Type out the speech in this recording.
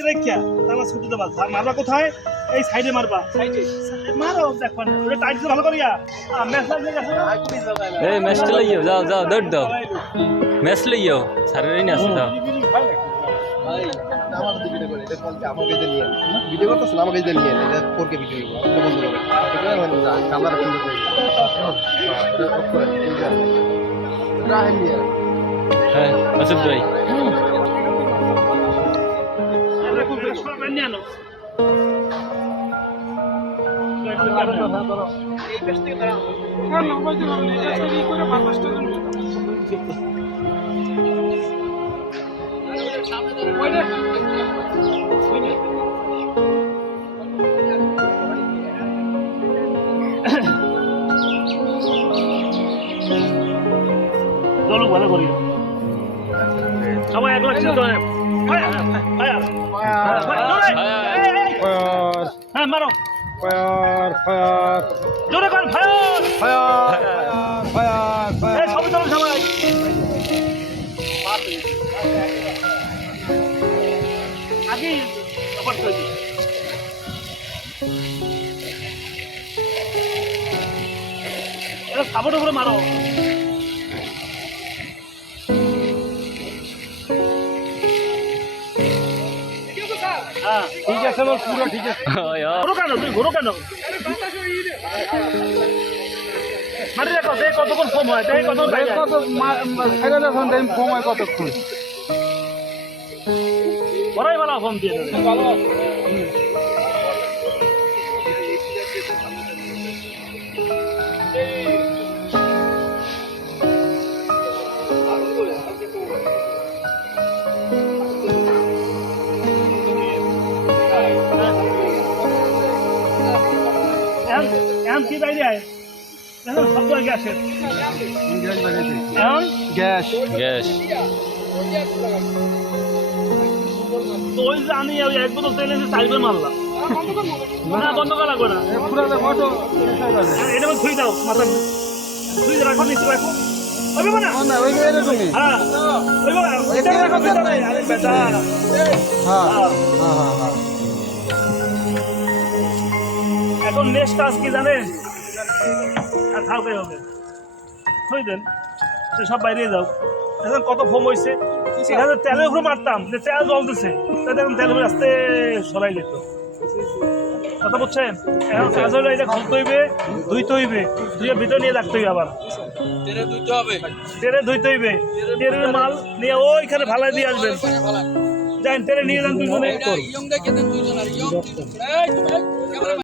রেখা তাহলে ছুটি দেবা মারবা কোথায় এই সাইডে মারবা সাইডে মারো দেখো না ওটা টাইট ভালো করিয়া মেসেজ হয়ে গেছে এই ম্যাচটা লইও যাও যাও দৌড় দাও ম্যাচ লইও সারেরই না আছে যাও ভাই আমাদের ভিডিও করে এটা কোন আমাকে দিয়ে নিয়ে ভিডিও করতেছ না আমাকে দিয়ে নিয়ে এটা পরকে ভিডিও এটা বন্ধ করে এটা মানে ক্যামেরা খুলে করে রাহেন নিয়ে হ্যাঁ মাসুদ ভাই এটা কোন সব নিয়ে আনো এই পেছ থেকে দাও না না বলতে পারবো এটা এই করে বাতাসটা চলো ভালো করি সবাই একলা চিন্তা হ্যাঁ মারো জোরে কর ফায়ার সবাই চলো সবাই আগে সাপোর্ট করে মারো ঠিক আছে আমার পুরো ঠিক আছে ঘোরো কেন তুই ঘোরো কেন মারি রাখো দেখ কতক্ষণ ফোম হয় দেখ কত ফোম হয় কতক্ষণ বড়াই ভালো ফোম দিয়ে দেবে ভালো এখন কি বাইরে আয় এখন শব্দ গ্যাসের এখন গ্যাস তো ওই যে আমি এক বোতল তেলে চাইবে মারলাম না বন্ধ করা লাগবে না এটা ধুই দাও মাথা ধুই রাখো নিচে রাখো হবে না হ্যাঁ আরে বেটা এখন নেক্সট কাজ কি জানেন আর খাওয়াই হবে বুঝলেন দেন সব বাইরে যাও এখন কত ফোম হয়েছে এখানে তেলের উপরে মারতাম যে তেল জ্বলতেছে দেখুন তেল উপরে আস্তে সরাই যেত কথা বলছেন এখন কাজ হলো এটা খুলতে হইবে ধুইতে হইবে ধুয়ে ভিতরে নিয়ে রাখতে হইবে আবার তেলে ধুইতে হইবে তেলের মাল নিয়ে ওইখানে ভালাই দিয়ে আসবেন যাই তেলে নিয়ে যান দুজনে